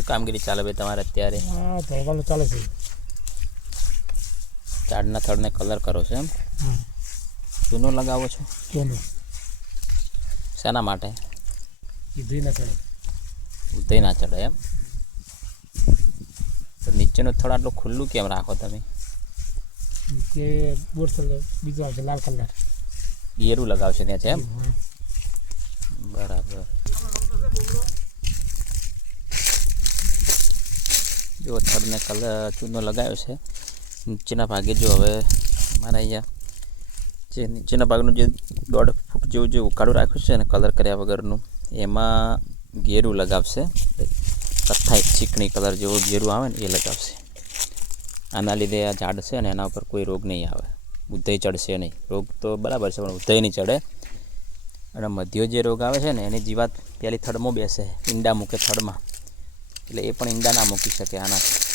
શું કામગીરી ચાલે ભાઈ તમારે અત્યારે? હા ધોવાનું ચાલે છે. ઝાડના થડને કલર કરો છો એમ? ચૂનો લગાવો છો? ચૂનો શેના માટે? ઉધઈ ના ચડે. ઉધઈ ના ચડે એમ? તો નીચેનું થડ આટલું ખુલ્લું કેમ રાખો તમે? તે બોરસલ બીજું આવશે લાલ કલર. ગેરું લગાવશે ત્યાં છે એમ? બરાબર. જો થડને કલર ચૂનો લગાવ્યો છે. નીચેના ભાગે જો હવે અમારા અહીંયા જે નીચેના ભાગનું જે 1.5 ફૂટ જેવું જે ઉકાળું રાખ્યું છે ને કલર કર્યા વગરનું, એમાં ગેરું લગાવશે. કથ્થાઈ ચીકણી કલર જેવો ગેરું આવે ને એ લગાવશે. આના લીધે આ ઝાડ છે ને એના ઉપર કોઈ રોગ નહીં આવે, ઉધઈ ચડશે નહીં. રોગ તો બરાબર છે પણ ઉધઈ નહીં ચડે. અને મધ્યો જે રોગ આવે છે ને એની જીવાત પેલી થડમાં બેસે, ઈંડા મૂકે થડમાં, એટલે એ પણ ઈંડા ના મૂકી શકે આનાથી.